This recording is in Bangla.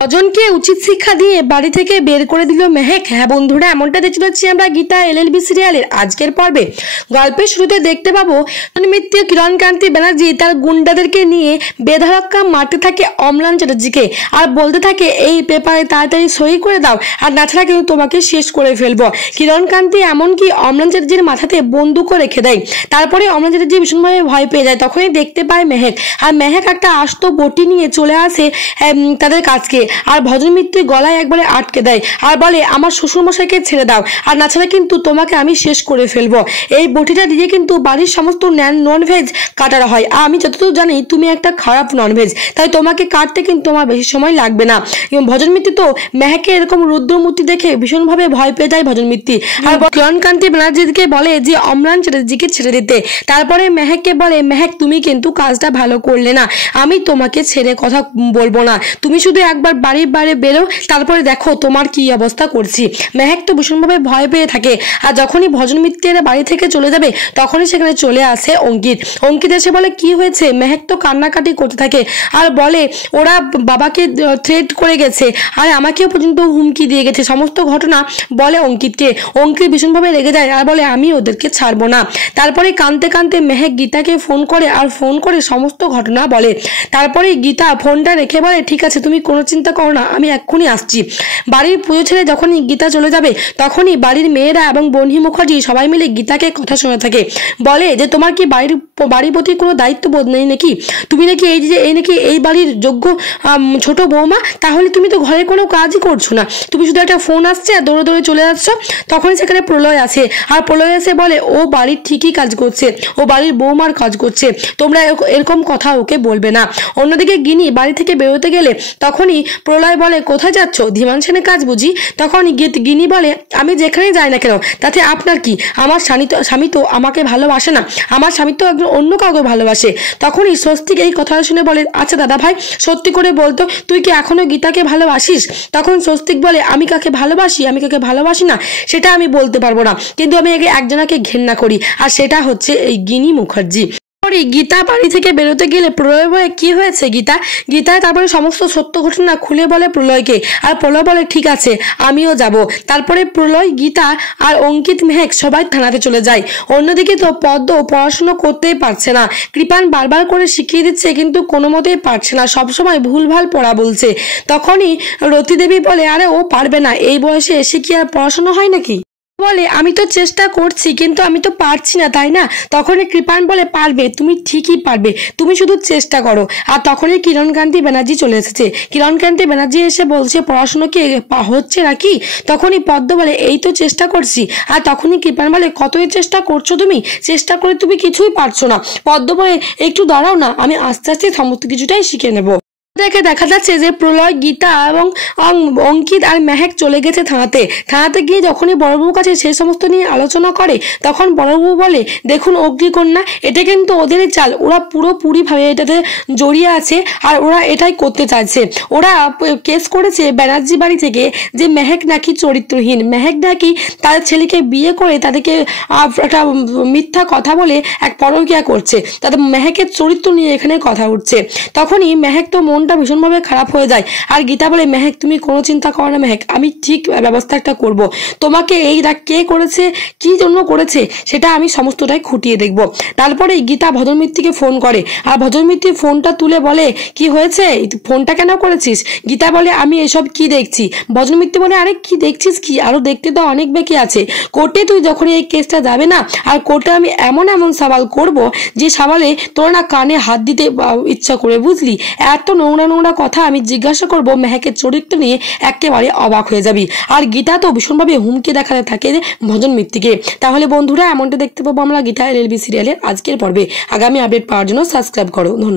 অজনকে উচিত শিক্ষা দিয়ে বাড়ি থেকে বের করে দিল মেহেক। হ্যাঁ বন্ধুরা, এমনটা দেখতে পাচ্ছি আমরা গীতা এলএলবি সিরিয়ালের আজকের পর্বে। গল্পের শুরুতে দেখতে পাবো মৃত্যু কিরণকান্তি ব্যানার্জি তার গুন্ডাদেরকে নিয়ে বেধড়কা মারতে থাকে অম্লান চ্যাটার্জিকে, আর বলতে থাকে এই পেপারে তাড়াতাড়ি সই করে দাও, আর না ছাড়া কিন্তু তোমাকে শেষ করে ফেলবো। কিরণকান্তি এমনকি অম্লান চ্যাটার্জির মাথাতে বন্দুকও রেখে দেয়। তারপরে অম্লান চ্যাটার্জি ভীষণভাবে ভয় পেয়ে যায়। তখনই দেখতে পায় মেহেক, আর মেহেক একটা আস্ত বটি নিয়ে চলে আসে তাদের কাছকে, আর ভদ্রমিত্রের গলায় একবারে আটকে দেয় আর বলে আমার শ্বশুরমশাইকে ছেড়ে দাও, আর না ছাড়া কিন্তু তোমাকে আমি শেষ করে ফেলবো। এই বটিটা দিয়ে কিন্তু বাড়ির সমস্ত ননভেজ কাটানো হয়, আর আমি যতদূর জানি তুমি একটা খারাপ ননভেজ, তাই তোমাকে কাটতে কিন্তু তোমার বেশি সময় লাগবে না। এবং ভজনমিত্র তো মেহেকে এরকম রুদ্রমূর্তি দেখে ভীষণভাবে ভয় পেয়ে যায় ভজনমিত্র, আর কিরণকান্তি ব্যানার্জিকে বলে যে অম্লান চ্যাটার্জিকে ছেড়ে দিতে। তারপরে মেহেককে বলে মেহেক তুমি কিন্তু কাজটা ভালো করলে না, আমি তোমাকে ছেড়ে কথা বলবো না, তুমি শুধু একবার বাড়ির বাইরে বেরো, তারপরে দেখো তোমার কি অবস্থা করছি। মেহেক তো ভীষণভাবে ভয় পেয়ে থাকে, আর যখনই ভজনমিত্রের বাড়ি থেকে চলে যাবে তখনই সেখানে চলে আসে অঙ্কিত। অঙ্কিত এসে বলে কি হয়েছে। মেহেক তো কান্নাকাটি করতে থাকে আর বলে ওরা বাবাকে থ্রেট করে গেছে, আর আমাকেও পর্যন্ত হুমকি দিয়ে গেছে, সমস্ত ঘটনা বলে অঙ্কিতকে। অঙ্কিত ভীষণভাবে রেগে যায় আর বলে আমি ওদেরকে ছাড়বো না। তারপরে কাঁদতে কাঁদতে মেহেক গীতাকে ফোন করে, আর ফোন করে সমস্ত ঘটনা বলে। তারপরে গীতা ফোনটা রেখে বলে ঠিক আছে তুমি কোনো চিন্তা করো না, আমি এক্ষুনি আসছি। বাড়ির পুজো ছেড়ে যখনই গীতা চলে যাবে তখনই বাড়ির মেয়েরা এবং বন্ধু মুখার্জি সবাই মিলে গীতাকে কথা শুনে থাকে। বলে যে তোমার কি বাড়ির প্রতি কোনো দায়িত্ববোধ নেই নাকি, তুমি নাকি এই বাড়ির যোগ্য ছোট বৌমা, তাহলে তুমি তো ঘরে কোনো কাজই করছো না, তুমি শুধু একটা ফোন আসছে আর দৌড়ে দৌড়ে চলে যাচ্ছ। তখনই সেখানে প্রলয় আসে, আর প্রলয় এসে বলে ও বাড়ির ঠিকই কাজ করছে, ও বাড়ির বৌমার কাজ করছে, তোমরা এরকম কথা ওকে বলবে না। অন্যদিকে গিনি বাড়ি থেকে বেরোতে গেলে তখনই প্রলয় বলে কোথায় যাচ্ছ, ধীমান সেনের কাজ বুঝি। তখন গিনি বলে আমি যেখানেই যাই না কেন তাতে আপনার কি, আমার স্বামী তো আমাকে ভালোবাসে না, আমার স্বামী তো একজন অন্য কাউকে ভালোবাসে। তখনই স্বস্তিক এই কথা শুনে বলে আচ্ছা দাদা ভাই সত্যি করে বলতো তুই কি এখনো গীতাকে ভালোবাসিস। তখন স্বস্তিক বলে আমি কাকে ভালোবাসি না সেটা আমি বলতে পারবো না, কিন্তু আমি একজনকে ঘেন্না করি, আর সেটা হচ্ছে এই গিনি মুখার্জি। গীতা বাড়ি থেকে বেরোতে গেলে প্রলয় বলে কি হয়েছে গীতা তারপরে সমস্ত সত্য ঘটনা খুলে বলে প্রলয়কে, আর প্রলয় বলে ঠিক আছে আমিও যাব। তারপরে প্রলয়, গীতা আর অঙ্কিত, মেহেক সবাই থানাতে চলে যায়। অন্যদিকে তো পদ্ম পড়াশুনো করতেই পারছে না, কৃপান বারবার করে শিখিয়ে দিচ্ছে কিন্তু কোনো মতেই পারছে না, সবসময় ভুলভাল পড়া বলছে। তখনই রতি দেবী বলে আরে ও পারবে না, এই বয়সে এসে কি আর পড়াশোনা হয় নাকি। বলে আমি তো চেষ্টা করছি কিন্তু আমি তো পারছি না, তাই না। তখনই কৃপান বলে পারবে, তুমি ঠিকই পারবে, তুমি শুধু চেষ্টা করো। আর তখনই কিরণকান্তি ব্যানার্জি চলে এসেছে। কিরণকান্তি ব্যানার্জি এসে বলছে পড়াশুনো কি হচ্ছে নাকি। তখনই পদ্ম বলে এই তো চেষ্টা করছি। আর তখনই কৃপান বলে কতই চেষ্টা করছো তুমি, চেষ্টা করে তুমি কিছুই পারছো না। পদ্ম বলে একটু দাঁড়াও না, আমি আস্তে আস্তে সমস্ত কিছুটাই শিখে নেবো। দেখা যাচ্ছে যে প্রলয়, গীতা এবং অঙ্কিত আর মেহেক চলে গেছে থানাতে গিয়ে যখনই বড়বাবুর কাছে সেই সমস্ত নিয়ে আলোচনা করে তখন বড়বাবু বলে দেখুন অগ্নিকন্যা এটা কিন্তু ওদেরই চাল, ওরা পুরোপুরিভাবে এটাতে জড়িয়ে আছে আর ওরা এটাই করতে চাইছে। ওরা কেস করেছে ব্যানার্জি বাড়ি থেকে যে মেহেক নাকি চরিত্রহীন, মেহেক নাকি তাদের ছেলেকে বিয়ে করে তাদেরকে একটা মিথ্যা কথা বলে এক পরকীয়া করছে, তাদের মেহেকের চরিত্র নিয়ে এখানে কথা উঠছে। তখনই মেহেক তো মনটা ভীষণভাবে খারাপ হয়ে যায়, আর গীতা বলে মেহেক তুমি কোনো চিন্তা করো না মেহেক, আমি ঠিক ব্যবস্থা একটা করব, তোমাকে এই কে করেছে কি জন্য করেছে সেটা আমি সমস্তটাই খুঁটিয়ে দেখব। তারপরে গীতা ভদ্রমিত্রকে ফোন করে, আর ভদ্রমিত্র ফোনটা তুলে বলে কি হয়েছে, ফোনটা কেন করেছিস। গীতা বলে আমি এসব কি দেখছি। ভদ্রমিত্র বলে আরে কি দেখছিস কি, আরো দেখতে তো অনেক বাকি আছে, কোর্টে তুই যখন এই কেসটা যাবে না, আর কোর্টে আমি এমন সওয়াল করব যে সওয়ালে তোর না কানে হাত দিতে ইচ্ছা করে, বুঝলি। এত নোংরা কথা আমি জিজ্ঞাসা করবো মেহেকের চরিত্র নিয়ে একেবারে অবাক হয়ে যাবি। আর গীতা তো ভীষণভাবে হুমকি দেখাতে থাকে ভজনমিত্রকে। তাহলে বন্ধুরা এমনটা দেখতে পাবো আমরা গীতা এলএলবি সিরিয়ালের আজকের পর্বে। আগামী আপডেট পাওয়ার জন্য সাবস্ক্রাইব করো। ধন্যবাদ।